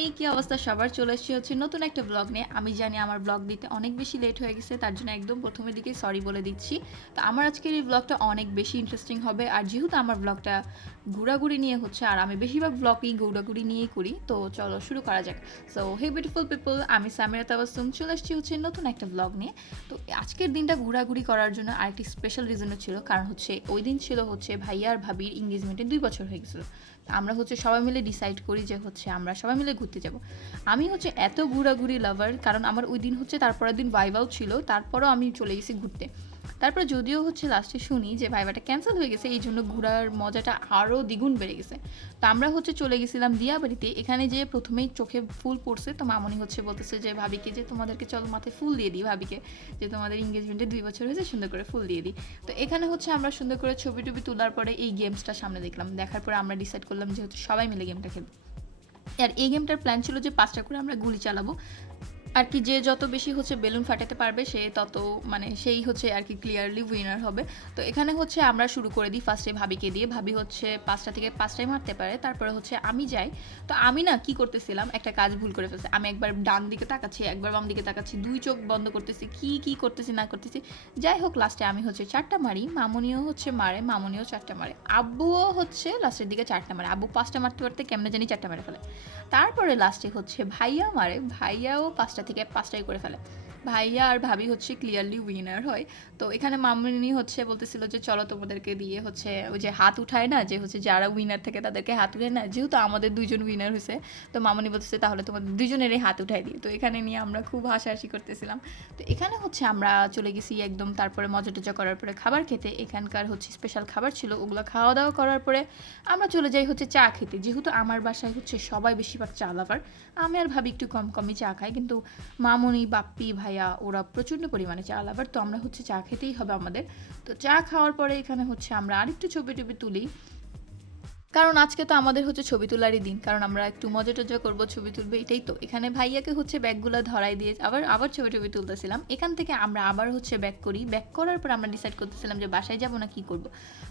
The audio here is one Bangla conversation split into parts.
এই কি অবস্থা সবার, চলে এসেছি হচ্ছে নতুন একটা ব্লগ নিয়ে। আমি জানি আমার ব্লগ দিতে অনেক বেশি লেট হয়ে গেছে, তার জন্য একদম প্রথমের দিকে সরি বলে দিচ্ছি। তো আমার আজকের এই ব্লগটা অনেক বেশি ইন্টারেস্টিং হবে, আর যেহেতু আমার ব্লগটা ঘোরাঘুরি নিয়ে হচ্ছে, আর আমি বেশিরভাগ ব্লগই ঘোরাঘুরি নিয়েই করি, তো চলো শুরু করা যাক। সো হে বিউটিফুল পিপল, আমি সামিরা তাবাসসুম চলে এসেছি হচ্ছে নতুন একটা ব্লগ নিয়ে। তো আজকের দিনটা ঘোরাঘুরি করার জন্য আরেকটি স্পেশাল রিজনও ছিল, কারণ হচ্ছে ওই দিন ছিল হচ্ছে ভাইয়া আর ভাবির এঙ্গেজমেন্টে 2 বছর হয়ে গেছিলো। আমরা হচ্ছে সবাই মিলে ডিসাইড করি যে হচ্ছে আমরা সবাই মিলে ঘুরতে যাব। আমি হচ্ছে এত ঘোরাঘুরি লাভার, কারণ আমার ওই দিন হচ্ছে তারপরের দিন ভাইভাও ছিল, তারপরও আমি চলে গেছি ঘুরতে। তারপরে যদিও হচ্ছে লাস্টে শুনি যে ভাইভাটা ক্যান্সেল হয়ে গেছে, এই জন্য ঘোরার মজাটা আরও দ্বিগুণ বেড়ে গেছে। তো আমরা হচ্ছে চলে গেছিলাম দিয়াবাড়িতে। এখানে যে প্রথমেই চোখে ফুল পড়ছে, তো মামনি হচ্ছে বলতেছে যে ভাবিকে যে তোমাদেরকে চলো মাথায় ফুল দিয়ে দিই, ভাবিকে যে তোমাদের এঙ্গেজমেন্টে 2 বছর হয়েছে, সুন্দর করে ফুল দিয়ে দিই। তো এখানে হচ্ছে আমরা সুন্দর করে ছবি টবি তোলার পরে এই গেমসটা সামনে দেখলাম, দেখার পরে আমরা ডিসাইড করলাম যে হচ্ছে সবাই মিলে গেমটা খেলবো। আর এই গেমটার প্ল্যান ছিল যে 5টা করে আমরা গুলি চালাবো, আর কি যে যত বেশি হচ্ছে বেলুন ফাটাতে পারবে সে তত মানে সেই হচ্ছে আর কি ক্লিয়ারলি উইনার হবে। তো এখানে হচ্ছে আমরা শুরু করে দিই ফার্স্টে ভাবিকে দিয়ে। ভাবি হচ্ছে 5টা থেকে 5টাই মারতে পারে, তারপরে হচ্ছে আমি যাই। তো আমি না কি করতেছিলাম, একটা কাজ ভুল করে ফেলছি। আমি একবার ডান দিকে তাকাচ্ছি, একবার বাম দিকে তাকাচ্ছি, 2 চোখ বন্ধ করতেছি, কি করতেছি না করতেছি। যাই হোক, লাস্টে আমি হচ্ছে 4টা মারি, মামনিও হচ্ছে মারে, মামনিও 4টা মারে, আব্বুও হচ্ছে লাস্টের দিকে 4টা মারে। আব্বু 5টা মারতে পারতে কেমনে জানি 4টা মেরে ফেলে। তারপরে লাস্টে হচ্ছে ভাইয়া মারে, ভাইয়াও 5টা থেকে 5টাই করে ফেলে। ভাইয়া আর ভাবি হচ্ছে ক্লিয়ারলি উইনার হয়। তো এখানে মামুনি হচ্ছে বলতেছিল যে চলো তোমাদেরকে দিয়ে হচ্ছে ওই যে হাত উঠায় না, যে হচ্ছে যারা উইনার থাকে তাদেরকে হাত উঠায় না, যেহেতু আমাদের 2জন উইনার হয়েছে, তো মামুনি বলতেছে তাহলে তোমাদের 2জনেরই হাত উঠাই দিই। তো এখানে নিয়ে আমরা খুব হাসাহাসি করতেছিলাম। তো এখানে হচ্ছে আমরা চলে গেছি একদম, তারপরে মজা টজা করার পরে খাবার খেতে। এখানকার হচ্ছে স্পেশাল খাবার ছিল, ওগুলো খাওয়া দাওয়া করার পরে আমরা চলে যাই হচ্ছে চা খেতে। যেহেতু আমার বাসায় হচ্ছে সবাই বেশিরভাগ চা লাভার, আমি আর ভাবি একটু কম কমই চা খাই, কিন্তু মামনি বাপ্পি ভাইয়া ওরা প্রচণ্ড পরিমাণে চা লাভার, তো আমরা হচ্ছে চা খেতেই হবে আমাদের। তো চা খাওয়ার পরে এখানে হচ্ছে আমরা আরেকটু ছবি টবি তুলি, কারণ আজকে তো আমাদের হচ্ছে ছবি তোলারই দিন, কারণ আমরা একটু মজা টজা করবো, ছবি তুলবো, এটাই তো। এখানে ভাইয়াকে হচ্ছে ব্যাগগুলো ধরাই দিয়ে আবার আবার ছবি টবি তুলতেছিলাম। এখান থেকে আমরা আবার হচ্ছে ব্যাক করি, ব্যাক করার পর আমরা ডিসাইড করতেছিলাম যে বাসায় যাবো না কি করব।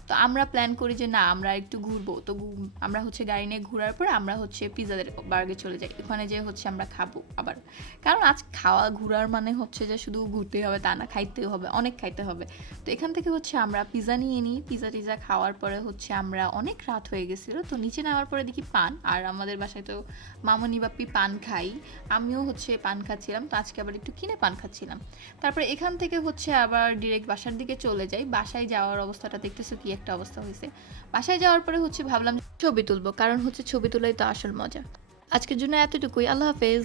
তো আমরা প্ল্যান করি যে না আমরা একটু ঘুরবো। তো আমরা হচ্ছে গাড়ি নিয়ে ঘোরার পর আমরা হচ্ছে পিৎজা বার্গে চলে যাই, ওখানে যে হচ্ছে আমরা খাবো আবার। কারণ আজ খাওয়া ঘোরার মানে হচ্ছে যে শুধু ঘুরতেই হবে তা না, খাইতেও হবে, অনেক খাইতে হবে। তো এখান থেকে হচ্ছে আমরা পিৎজা নিয়ে নিই। পিৎজা টিজা খাওয়ার পরে হচ্ছে আমরা অনেক রাত হয়ে গেছিলো, তো নিচে নামার পরে দেখি পান, আর আমাদের বাসায় তো মামনি বাপ্পি পান খাই, আমিও হচ্ছে পান খাচ্ছিলাম, তো আজকে আবার একটু কিনে পান খাচ্ছিলাম। তারপরে এখান থেকে হচ্ছে আবার ডিরেক্ট বাসার দিকে চলে যাই। বাসায় যাওয়ার অবস্থাটা দেখতেছো কি একটা অবস্থা হয়েছে। বাসায় যাওয়ার পরে হচ্ছে ভাবলাম ছবি তুলবো, কারণ হচ্ছে ছবি তোলাই তো আসল মজা। আজকের জন্য এতটুকুই, আল্লাহ হাফেজ।